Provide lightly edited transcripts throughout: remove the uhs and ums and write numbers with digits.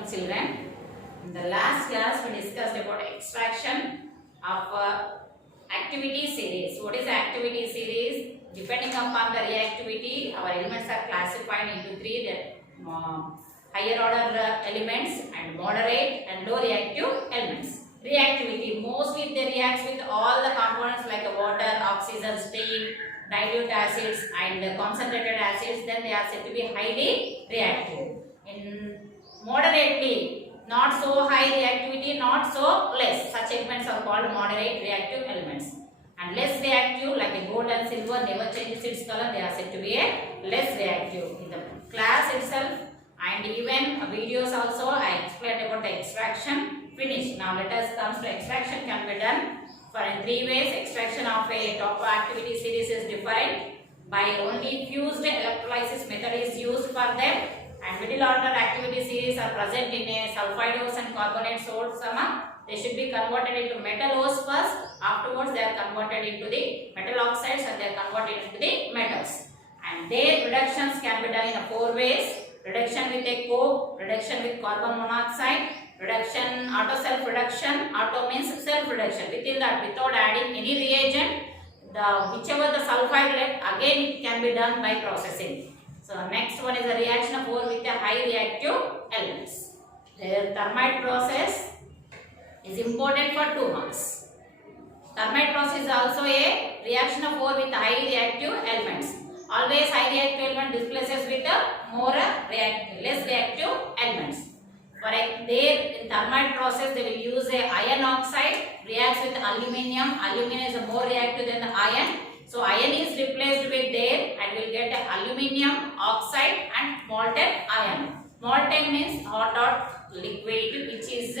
Children, in the last class we discussed about extraction of activity series. What is activity series? Depending upon the reactivity, our elements are classified into three: the higher order elements and moderate and low reactive elements. Reactivity, mostly they reacts with all the components like water, oxygen, steam, dilute acids and concentrated acids. Then they are said to be highly reactive. In moderately, not so high reactivity, not so less, such elements are called moderate reactive elements. And less reactive, like a gold and silver never changes its color, they are said to be a less reactive. In the class itself and even videos also I explained about the extraction. Finish. Now let us come to extraction can be done for in three ways. Extraction of a top activity series is defined by only fused electrolysis method is used for them, and middle order activity series are present in a sulfidose and carbonate salt summer. They should be converted into metal ores first. Afterwards they are converted into the metal oxides and they are converted into the metals. And their reductions can be done in four ways. Reduction with a coke, reduction with carbon monoxide, reduction, auto self reduction. Auto means self reduction. Within that, without adding any reagent, whichever the sulfide left, again it can be done by processing. So next one is a reaction of ore with a high reactive elements. Their thermite process is important for 2 marks. Thermite process is also a reaction of ore with high reactive elements. Always high reactive element displaces with less reactive elements. For their in thermite process, they will use a iron oxide, reacts with aluminium. Aluminium is more reactive than the iron. So iron is replaced with there and will get aluminium oxide and molten iron. Molten means hot liquid which is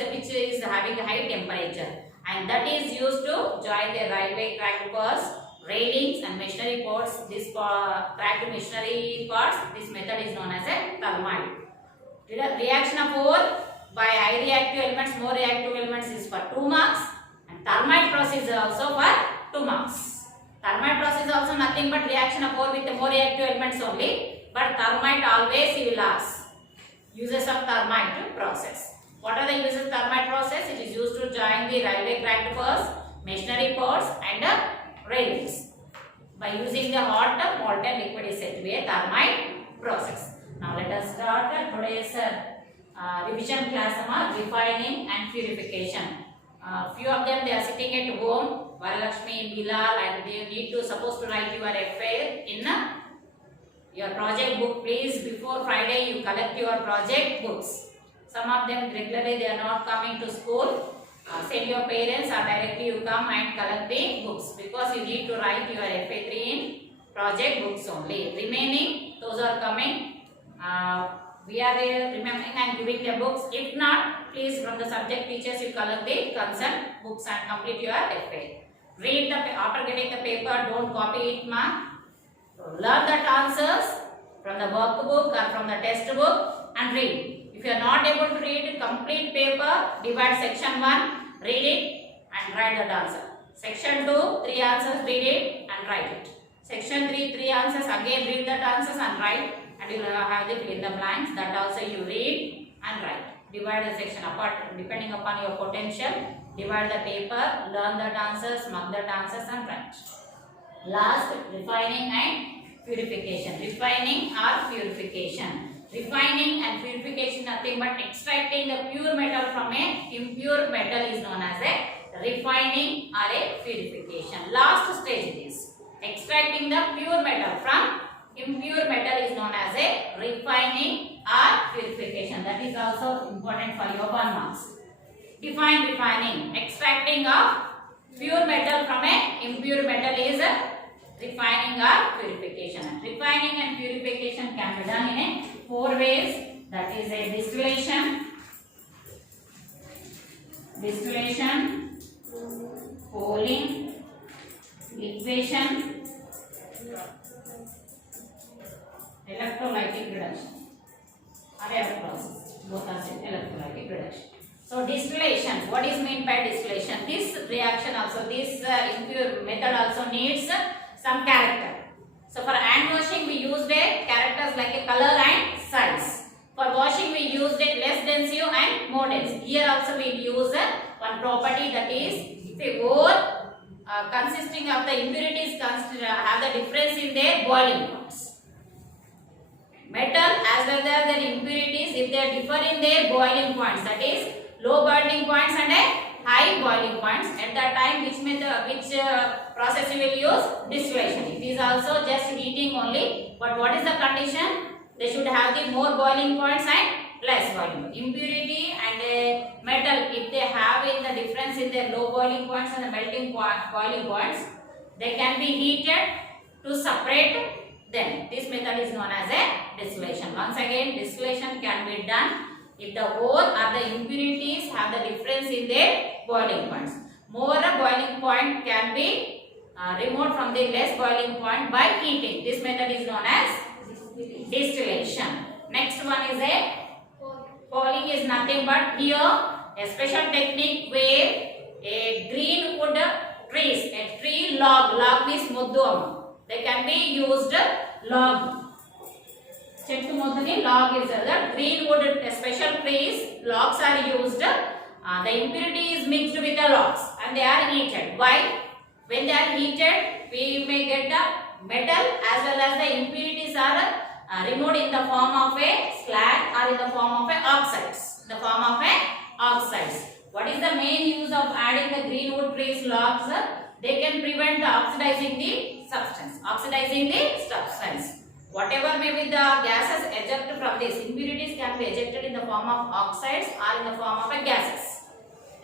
having a high temperature, and that is used to join the railway track bars, railings and machinery parts. This tracked machinery parts, this method is known as a thermite. Reaction of ore by high reactive elements, more reactive elements is for 2 marks, and thermite process is also for 2 marks. Thermite process is also nothing but reaction of ore with the more reactive elements only, but thermite always you will ask. Uses of thermite process. What are the uses of thermite process? It is used to join the railway track bars, machinery parts and railings. By using the hot molten liquid is said to be a thermite process. Now let us start today's revision class, refining and purification. Few of them they are sitting at home, Varalakshmi, Bilal, and they need to supposed to write your FA in your project book. Please before Friday you collect your project books. Some of them regularly they are not coming to school. Send your parents or directly you come and collect the books, because you need to write your FA3 in project books only. Remaining those are coming. We are remembering and giving the books. If not, please from the subject teachers you collect the concerned books and complete your FA. Read after getting the paper, don't copy it, learn the answers from the workbook or from the test book and read. If you are not able to read complete paper, divide section 1, read it and write the answer. Section 2, 3 answers, read it and write it. Section 3, 3 answers, again read the answers and write, and you will have the fill in the blanks. That also you read and write. Divide the section apart depending upon your potential. Divide the paper, learn the answers, mark the answers and write. Last, refining and purification. Refining or purification. Refining and purification nothing but extracting the pure metal from a impure metal is known as a refining or a purification. Last stage it is. Extracting the pure metal from impure metal is known as a refining or purification. That is also important for your 1 marks. Define refining. Extracting of pure metal from a impure metal is refining or purification. Refining and purification can be done in 4 ways. That is a distillation, cooling, liquefaction, electrolytic reduction. Other process, both are electrolytic reduction. So distillation, what is meant by distillation? This reaction also, this impure method also needs some character. So for hand washing we used a characters like a color and size. For For washing we used a less dense and more dense. Here also we use one property, that is the ore consisting of the impurities have the difference in their boiling points. Metal as well as their impurities, if they differ in their boiling points, that is low boiling points and high boiling points, at that time which process you will use? Distillation. It is also just heating only, but what is the condition? They should have the more boiling points and less boiling points. Impurity and metal, if they have in the difference in their low boiling points and the melting boiling points, they can be heated to separate them. This method is known as a distillation. Once again, distillation can be done if the ore or the impurities have the difference in their boiling points. More boiling point can be removed from the less boiling point by heating. This method is known as distillation. Next one is a Poling is nothing but here a special technique where a green wood trees, a tree log means muddu. They can be used log. Chettu mudduni log is the green wood, a special trees logs are used. The impurity is mixed with the logs and they are heated. Why? When they are heated, we may get the metal as well as the impurities are removed in the form of a slag or in the form of a oxides. What is the main use of adding the green wood trees logs? They can prevent the oxidizing the substance. Whatever may be the gases ejected from these impurities can be ejected in the form of oxides or in the form of a gases.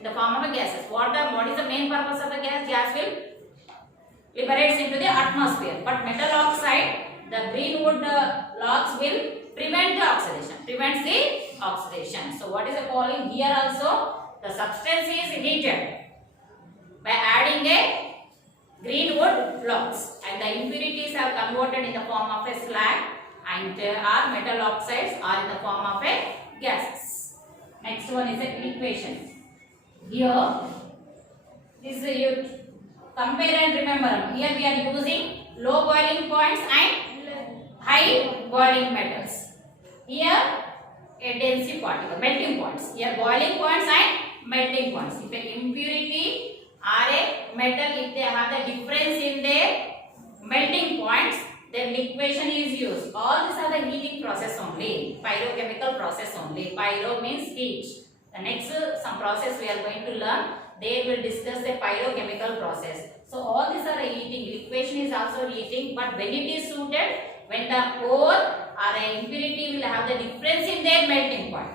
What is the main purpose of a gas? Gas will liberates into the atmosphere. But metal oxide, the green wood logs will prevent the oxidation. So what is the Poling? Here also the substance is heated by adding a green wood logs and the impurities are converted in the form of a slag and are metal oxides or in the form of a gases. Next one is a equation. Here this you compare and remember. Here we are using low boiling points and high boiling metals. Here a density particle, melting points. Here boiling points and melting points. If an impurity or a metal, if they have the difference in their melting points, then liquefaction is used. All these are the heating process only, pyrochemical process only. Pyro means heat. The next some process we are going to learn, they will discuss the pyrochemical process. So all these are heating. Liquefaction is also heating, but when it is suited, when the ore or the impurity will have the difference in their melting point.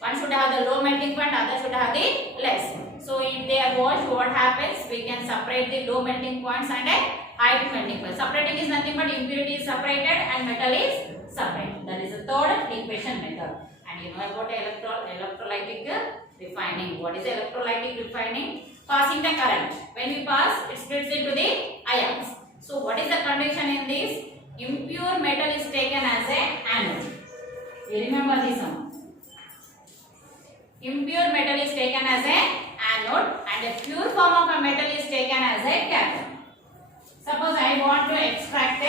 One should have the low melting point, other should have the less. So if they are washed, what happens? We can separate the low melting points and a high melting point. Separating is nothing but impurity is separated and metal is separated. That is the third liquefaction method. And you know about electrolytic refining. What is electrolytic refining? Passing the current. When we pass, it splits into the ions. So what is the condition in this? Impure metal is taken as a anode. You remember this one. Impure metal is taken as a anode and a pure form of a metal is taken as a cathode. Suppose I want to extract a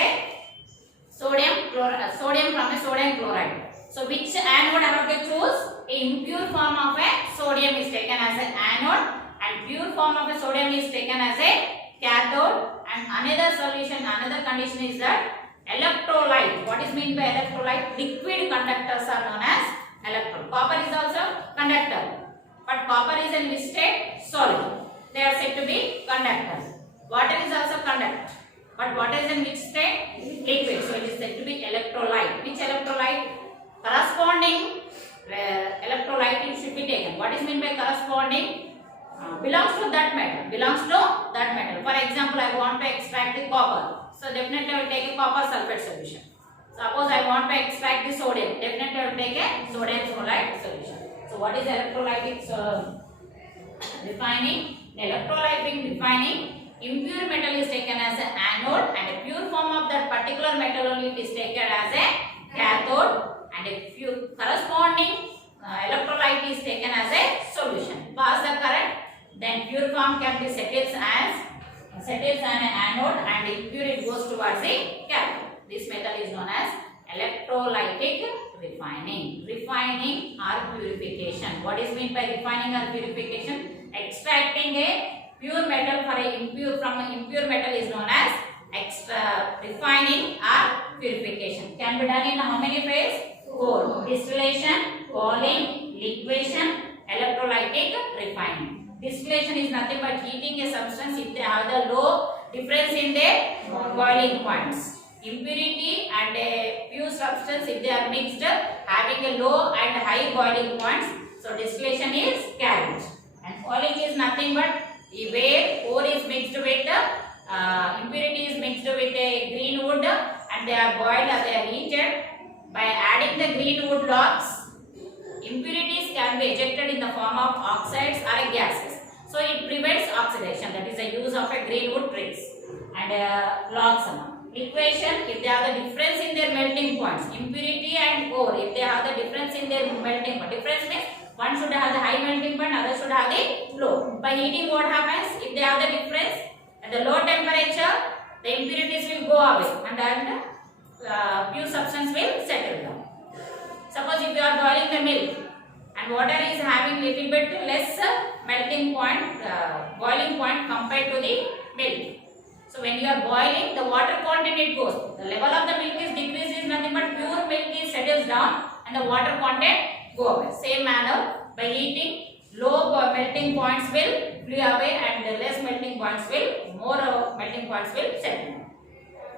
sodium from a sodium chloride. So which anode I have to choose? Impure form of a sodium is taken as an anode and pure form of a sodium is taken as a cathode. And another solution, another condition is that electrolyte. What is meant by electrolyte? Liquid conductors are known as electrolyte. Copper is also conductor, but copper is in which state? Solid. They are said to be conductors. Water is also conductor, but water is in which state? Liquid. So it is said to be electrolyte. Which electrolyte? Corresponding electrolyte should be taken. What is meant by corresponding? Belongs to that metal. For example, I want to extract the copper. So definitely I will take a copper sulfate solution. Suppose I want to extract the sodium. Definitely I will take a sodium chloride solution. So what is electrolytic refining? Electrolytic refining, impure metal is taken as an anode and a pure form of that particular metal only is taken as a cathode and a pure corresponding electrolyte is taken as a solution. Pass the current, then pure form can be settles an anode and impure it goes towards the cathode. This method is known as electrolytic refining. Refining or purification. What is meant by refining or purification? Extracting a pure metal from an impure metal is known as refining or purification. Can be done in how many phases? 4. Distillation, boiling, liquefaction, electrolytic refining. Distillation is nothing but heating a substance if they have the low difference in their boiling points. Impurity and a pure substance if they are mixed having a low and high boiling points. So distillation is carried. And boiling is nothing but where ore is mixed with impurity is mixed with a green wood and they are boiled or they are heated. By adding the green wood logs, impurities can be ejected in the form of oxides or gases. So it prevents oxidation, that is the use of a green wood trees and logs. Liquefaction, if they have the difference in their melting points, impurity and ore, if they have the difference in their melting point, difference means one should have the high melting point, other should have the low. By heating, what happens? If they have the difference at the low temperature, the impurities will go away and then pure substance will settle down. Suppose if you are boiling the milk and water is having little bit less melting point, boiling point compared to the milk. So when you are boiling, the water content it goes. The level of the milk is decreased is nothing but pure milk is settles down and the water content go away. Same manner, by heating, low melting points will flee away and less melting points will, more melting points will settle.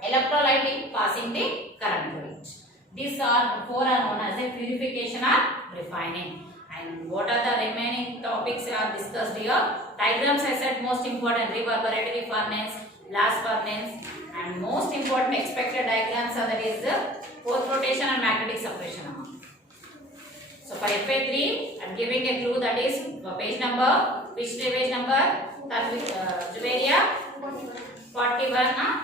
Electrolytic, passing the current to it. These are 4 are known as a purification or refining. And what are the remaining topics are discussed here? Diagrams I said most important, reverberatory furnace, blast furnace, and most important expected diagrams are that is post rotation and magnetic suppression. So for FA3, I am giving a clue that is page number, which page number? Juveria 41,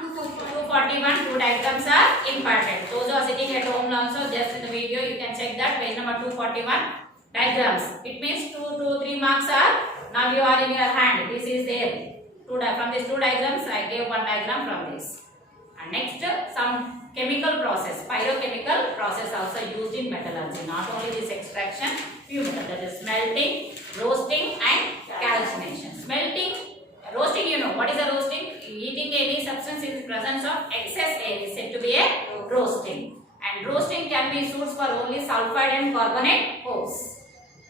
241, 2 diagrams are important. Those who are sitting at home also, just in the video you can check that page number 241 diagrams. It means 2 to 3 marks are now you are in your hand. This is there. From these 2 diagrams, I gave 1 diagram from this. And next, some chemical process, pyrochemical process also used in metallurgy. Not only this extraction, few methods, that is smelting, roasting, and calcination. Smelting, roasting, you know what is a roasting? Heating any substance in the presence of excess air is said to be a roasting. And roasting can be used for only sulfide and carbonate ores.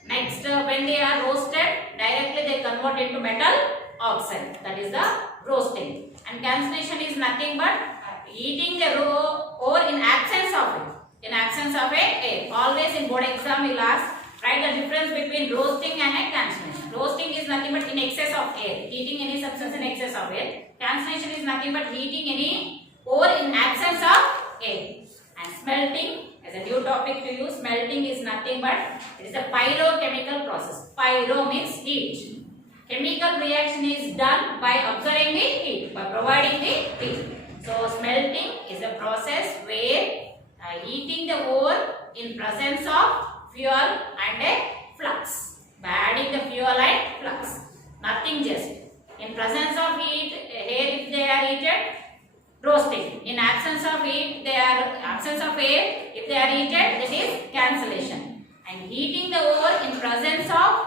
Next, when they are roasted, directly they convert into metal oxide. That is the roasting. And calcination is nothing but heating the ore in absence of it. In absence of air. Always in board exam will ask, write the difference between roasting and a calcination. Roasting is nothing but in excess of air. Heating any substance in excess of air. Calcination is nothing but heating any ore in absence of air. And smelting, as a new topic to use, smelting is nothing but it is a pyrochemical process. Pyro means heat. Chemical reaction is done by observing the heat, by providing the heat. So smelting is a process where heating the ore in presence of fuel and a flux. By adding the fuel and flux. Nothing just. In presence of heat, air if they are heated, roasting. In absence of heat, absence of air, if they are heated, that is cancellation. And heating the ore in presence of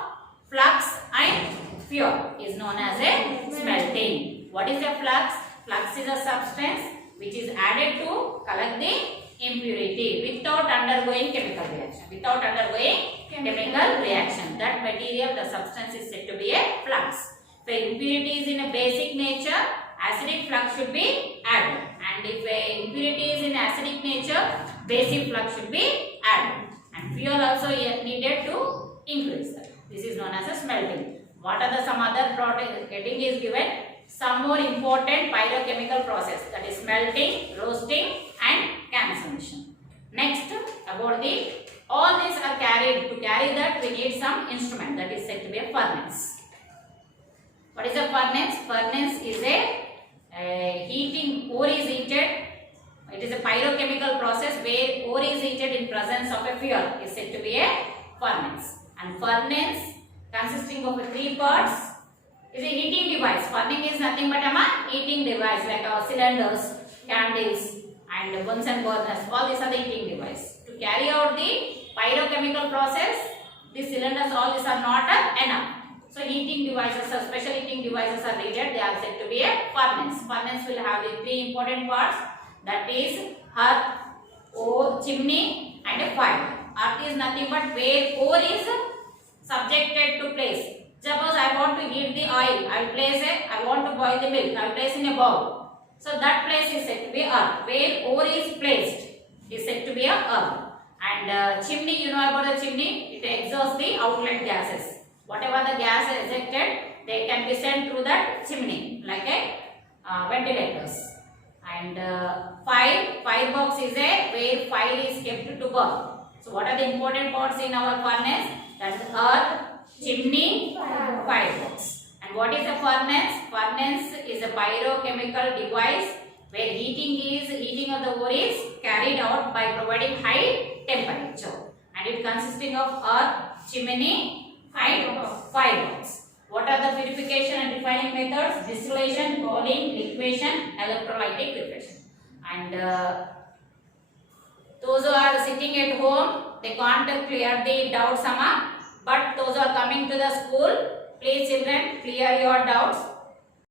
flux and fuel is known as a smelting. What is a flux? Flux is a substance which is added to collect the impurity without undergoing chemical reaction. Without undergoing chemical reaction. That material, the substance is said to be a flux. If impurity is in a basic nature, acidic flux should be added. And if impurity is in acidic nature, basic flux should be added. And fuel also needed to increase. This is known as a smelting. What are the some other product heading is given? Some more important pyrochemical process, that is smelting, roasting and calcination. Next, about the all these are carried. To carry that we need some instrument, that is said to be a furnace. What is a furnace? Furnace is a heating, ore is heated. It is a pyrochemical process where ore is heated in presence of a fuel is said to be a furnace. And furnace consisting of 3 parts is a heating device. Furnace is nothing but a heating device like our cylinders, candles and Bunsen burners. All these are the heating device. To To carry out the pyrochemical process, these cylinders, all these are not enough. So heating devices, special heating devices are needed. They are said to be a furnace. Furnace will have the three important parts, that is earth, ore, chimney and a fire. Earth is nothing but where ore is subjected to place. Suppose I want to heat the oil, I want to boil the milk, I will place in a bowl. So that place is said to be earth. Where ore is placed is said to be a earth. And chimney, you know about the chimney, it exhausts the outlet gases. Whatever the gas is ejected, they can be sent through that chimney like a ventilators. And firebox is a where fire is kept to burn. So what are the important parts in our furnace? That is earth, chimney, firebox. And what is a furnace? Furnace is a pyrochemical device where heating of the ore is carried out by providing high temperature. And it consisting of earth, chimney and firebox. What are the purification and refining methods? Distillation, boiling, liquefaction, electrolytic refining. And those who are sitting at home, they can't clear the doubts, but those who are coming to the school, please children, clear your doubts.